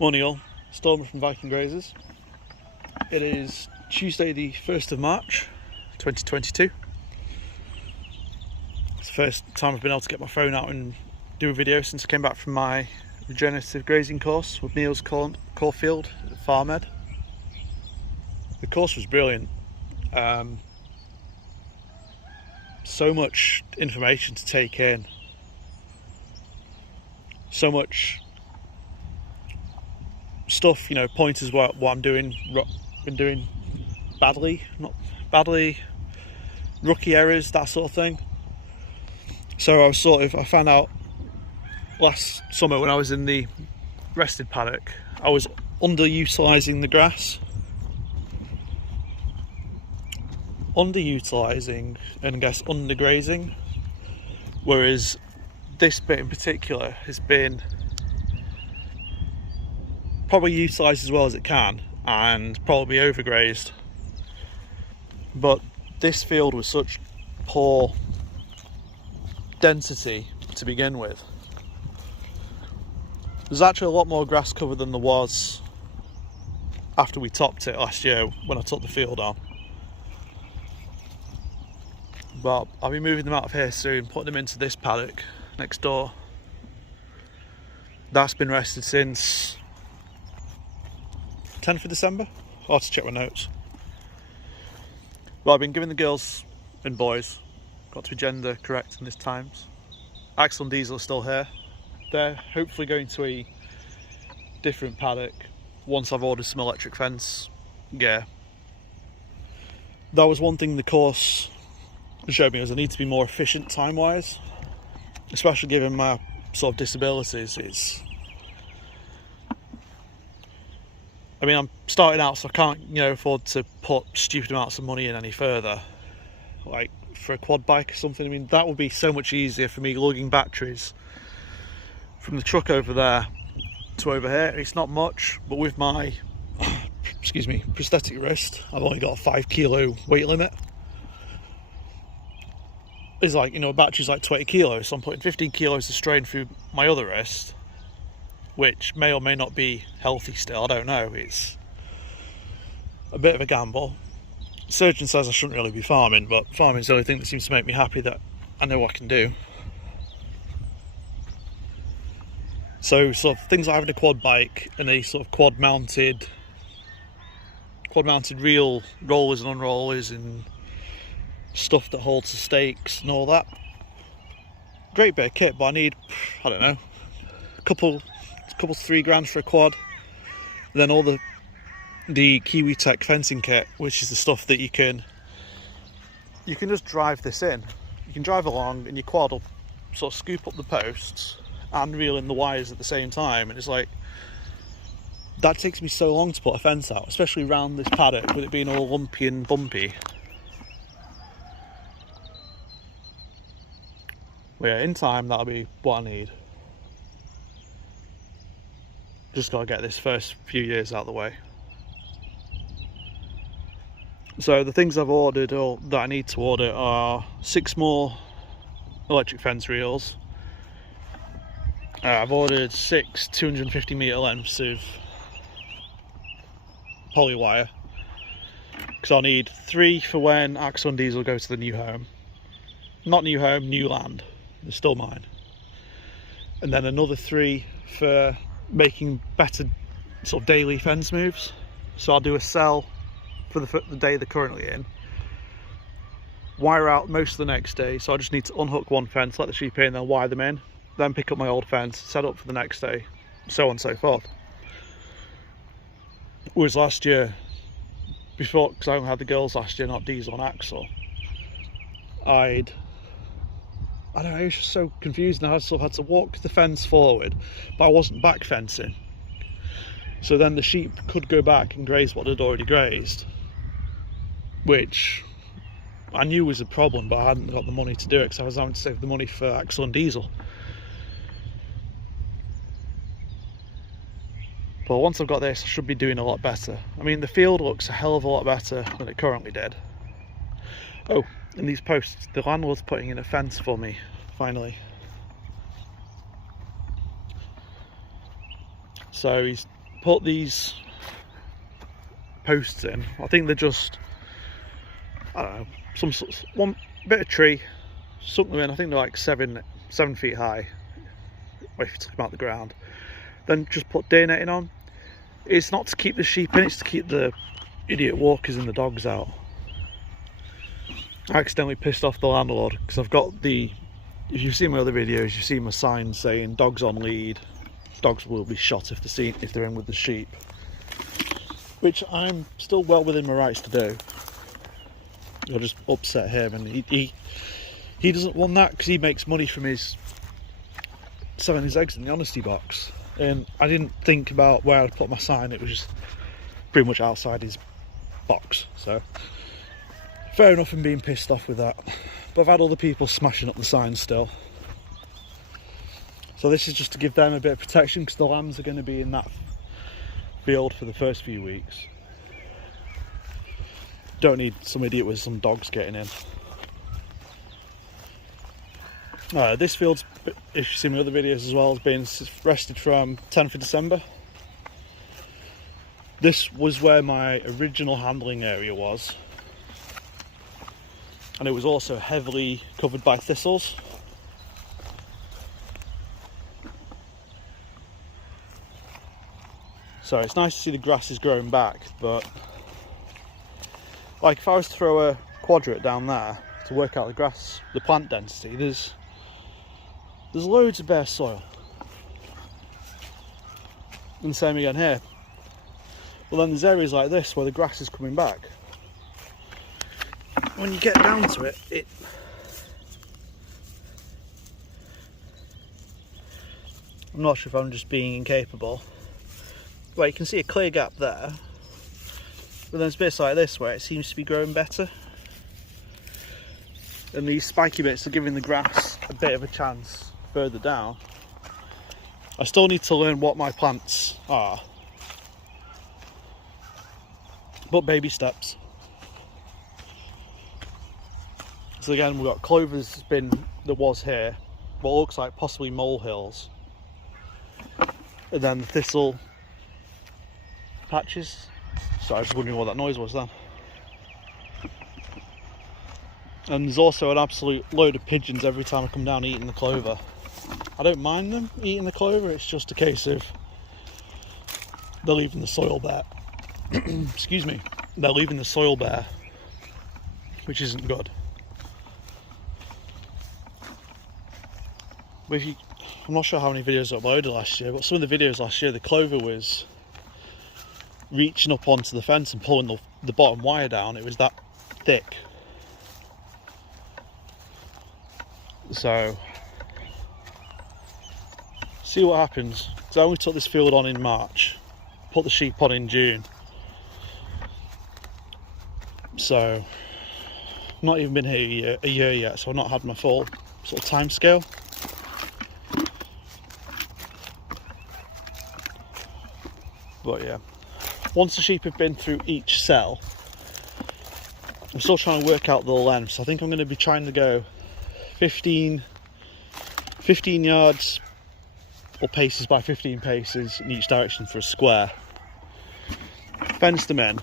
Morning all, Stormer from Viking Grazers. It is Tuesday the 1st of March 2022. It's the first time I've been able to get my phone out and do a video since I came back from my regenerative grazing course with Neil's Caulfield at Farmed. The course was brilliant. So much information to take in. So much stuff, pointers what I'm doing, been doing badly, not badly, rookie errors, that sort of thing. So I found out last summer when I was in the rested paddock, I was underutilising the grass. Underutilising and I guess undergrazing, whereas this bit in particular has been probably utilised as well as it can and probably overgrazed. But this field was such poor density to begin with. There's actually a lot more grass cover than there was after we topped it last year when I took the field on. But I'll be moving them out of here soon, putting them into this paddock next door. That's been rested since 10th of December. I'll have to check my notes. Well, I've been giving the girls and boys, got to be gender correct in this times. Axel and Diesel are still here. They're hopefully going to a different paddock once I've ordered some electric fence gear. That was one thing the course showed me, is I need to be more efficient time-wise, especially given my sort of disabilities. I'm starting out, so I can't, afford to put stupid amounts of money in any further. Like for a quad bike or something, that would be so much easier for me lugging batteries from the truck over there to over here. It's not much, but with my, prosthetic wrist, I've only got a 5 kilo weight limit. It's like, a battery's like 20 kilos, so I'm putting 15 kilos of strain through my other wrist, which may or may not be healthy still, I don't know. It's a bit of a gamble. The surgeon says I shouldn't really be farming, but farming's the only thing that seems to make me happy that I know what I can do. So sort of things like having a quad bike and a sort of quad mounted reel rollers and unrollers and stuff that holds the stakes and all that. Great bit of kit, but I need, I don't know, a couple $3 for a quad. And then all the Kiwi Tech fencing kit, which is the stuff that you can just drive this in. You can drive along and your quad will sort of scoop up the posts and reel in the wires at the same time, and it's like, that takes me so long to put a fence out, especially around this paddock with it being all lumpy and bumpy. Well, yeah, in time that'll be what I need. Just gotta get this first few years out of the way. So the things I've ordered, or that I need to order, are 6 more electric fence reels. I've ordered 6 250 metre lengths of poly wire, because I'll need 3 for when Axel and Diesel go to the new home. Not new home, new land. It's still mine. And then another 3 for making better sort of daily fence moves. So I'll do a cell for the day they're currently in, wire out most of the next day, so I just need to unhook one fence, let the sheep in, then wire them in, then pick up my old fence, set up for the next day, so on and so forth. Whereas last year, before, because I only had the girls last year, not Diesel and Axel, I don't know, it was just so confusing. I sort of had to walk the fence forward, but I wasn't back fencing. So then the sheep could go back and graze what they'd already grazed, which I knew was a problem, but I hadn't got the money to do it because I was having to save the money for Axel and Diesel. But once I've got this, I should be doing a lot better. The field looks a hell of a lot better than it currently did. Oh, and these posts, the landlord's putting in a fence for me, finally. So he's put these posts in. I think they're just, I don't know, one bit of tree, sunk them in. I think they're like 7 feet high, if you took them out the ground. Then just put day netting on. It's not to keep the sheep in, it's to keep the idiot walkers and the dogs out. I accidentally pissed off the landlord because I've got the, if you've seen my other videos, you've seen my sign saying dogs on lead, dogs will be shot if they're in with the sheep, which I'm still well within my rights to do. I'll just upset him, and he doesn't want that because he makes money from selling his eggs in the honesty box. And I didn't think about where I'd put my sign, it was just pretty much outside his box. So fair enough in being pissed off with that. But I've had other people smashing up the sign still. So this is just to give them a bit of protection because the lambs are going to be in that field for the first few weeks. Don't need some idiot with some dogs getting in. This field's, if you've seen my other videos as well, has been rested from 10th of December. This was where my original handling area was, and it was also heavily covered by thistles. So it's nice to see the grass is growing back, but like if I was to throw a quadrant down there to work out the plant density, there's loads of bare soil. And same again here. Well, then there's areas like this where the grass is coming back. When you get down to it, I'm not sure if I'm just being incapable. Well, you can see a clear gap there, but then there's bits like this where it seems to be growing better. And these spiky bits are giving the grass a bit of a chance further down. I still need to learn what my plants are, but baby steps. So again, we've got clovers that was here, what looks like possibly molehills, and then the thistle patches. So I was wondering what that noise was then. And there's also an absolute load of pigeons every time I come down eating the clover. I don't mind them eating the clover, it's just a case of they're leaving the soil bare. Excuse me. They're leaving the soil bare, which isn't good. But I'm not sure how many videos I uploaded last year, but some of the videos last year, the clover was reaching up onto the fence and pulling the bottom wire down. It was that thick. So see what happens, because I only took this field on in March, put the sheep on in June, so I've not even been here a year yet, so I've not had my full sort of time scale. But yeah, once the sheep have been through each cell, I'm still trying to work out the lengths. I think I'm going to be trying to go 15 yards or paces by 15 paces in each direction for a square. Fence them in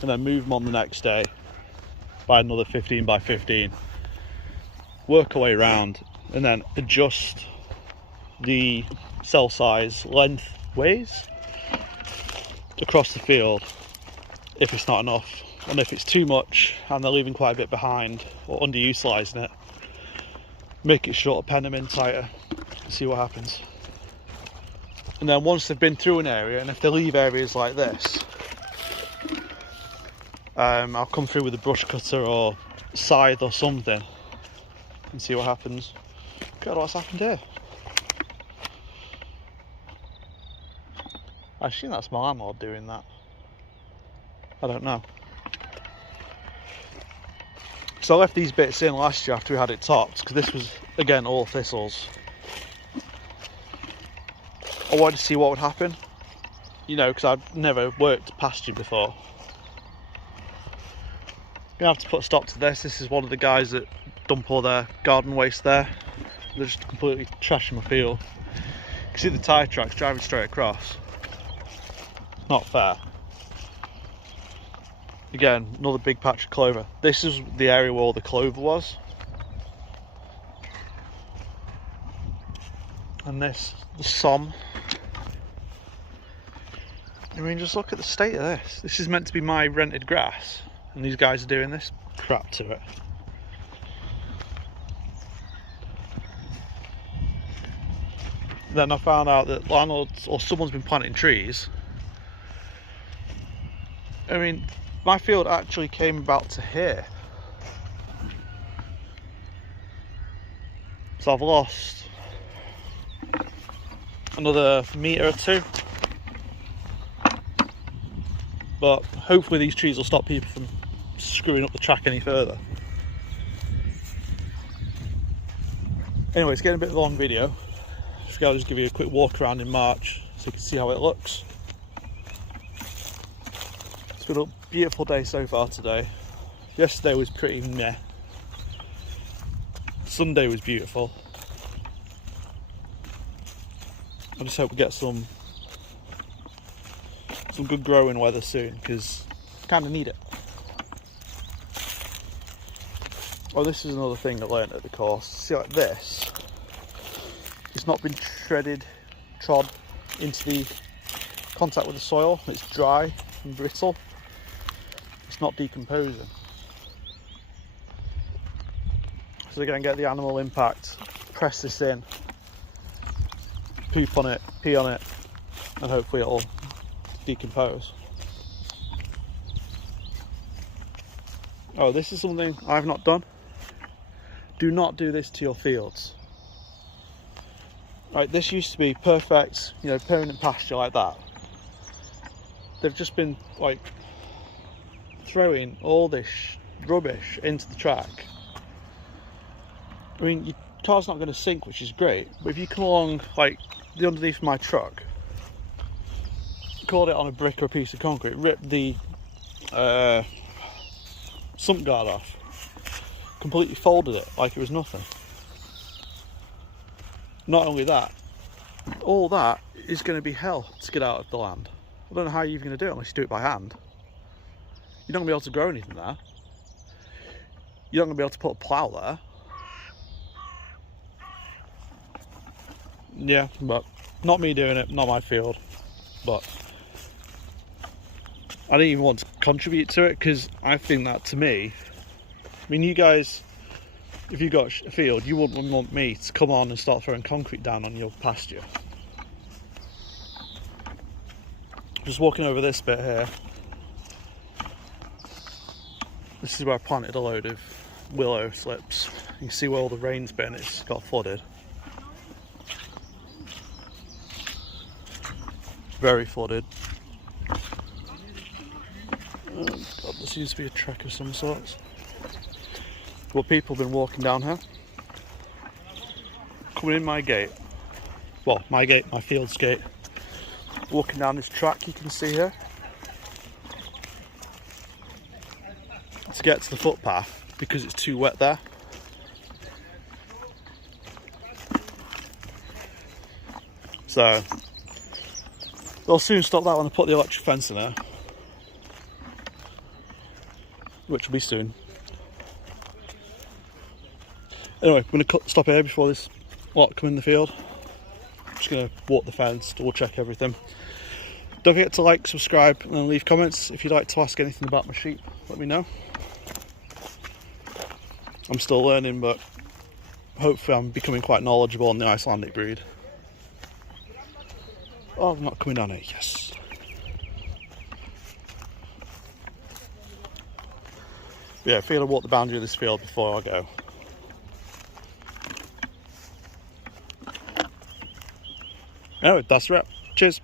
and then move them on the next day by another 15 by 15. Work our way around and then adjust the cell size lengthways across the field if it's not enough. And if it's too much and they're leaving quite a bit behind or underutilising it, make it shorter, pen them in tighter, and see what happens. And then once they've been through an area, and if they leave areas like this, I'll come through with a brush cutter or scythe or something and see what happens. God, what's happened here? I assume that's my landlord doing that. I don't know. So I left these bits in last year after we had it topped, because this was, again, all thistles. I wanted to see what would happen, you know, because I'd never worked pasture before. I'm gonna have to put a stop to this. This is one of the guys that dump all their garden waste there. They're just completely trashing my field. can see the tyre tracks driving straight across. Not fair. Again, another big patch of clover. This is the area where all the clover was. And this, the somme. I mean, just look at the state of this. This is meant to be my rented grass, and these guys are doing this crap to it. Then I found out that landlords or someone's been planting trees. I mean, my field actually came about to here. So I've lost another metre or two. But hopefully these trees will stop people from screwing up the track any further. Anyway, it's getting a bit of a long video. I'll just give you a quick walk around in March so you can see how it looks. It's been a beautiful day so far today. Yesterday was pretty meh. Sunday was beautiful. I just hope we get some good growing weather soon, because I kind of need it. Oh, this is another thing I learned at the course. See, like this, it's not been trod into the contact with the soil. It's dry and brittle. It's not decomposing. So again, get the animal impact, press this in, poop on it, pee on it, and hopefully it'll decompose. Oh, this is something I've not done. Do not do this to your fields. Right, this used to be perfect, you know, permanent pasture like that. They've just been like throwing all this rubbish into the track. I mean, your car's not going to sink, which is great, but if you come along like the underneath of my truck, caught it on a brick or a piece of concrete, ripped the sump guard off, completely folded it like it was nothing. Not only that, all that is going to be hell to get out of the land. I don't know how you're even going to do it unless you do it by hand. You're not going to be able to grow anything there. You're not going to be able to put a plough there. Yeah, but not me doing it, not my field. But I didn't even want to contribute to it, because I think that, to me, I mean, you guys, if you got a field, you wouldn't want me to come on and start throwing concrete down on your pasture. Just walking over this bit here. This is where I planted a load of willow slips. You can see where all the rain's been, it's got flooded. Very flooded. There seems to be a track of some sorts. Well, people have been walking down here. Coming in my gate. Well, my gate, my field's gate. Walking down this track you can see here. To get to the footpath, because it's too wet there. So, they'll soon stop that when I put the electric fence in there. Which will be soon. Anyway, I'm going to stop here before this lot come in the field. I'm just going to walk the fence, double check everything. Don't forget to like, subscribe, and leave comments. If you'd like to ask anything about my sheep, let me know. I'm still learning, but hopefully I'm becoming quite knowledgeable on the Icelandic breed. Oh, I'm not coming down here, yes. Yeah, I feel I'll walk the boundary of this field before I go. Anyway, that's a wrap. Cheers.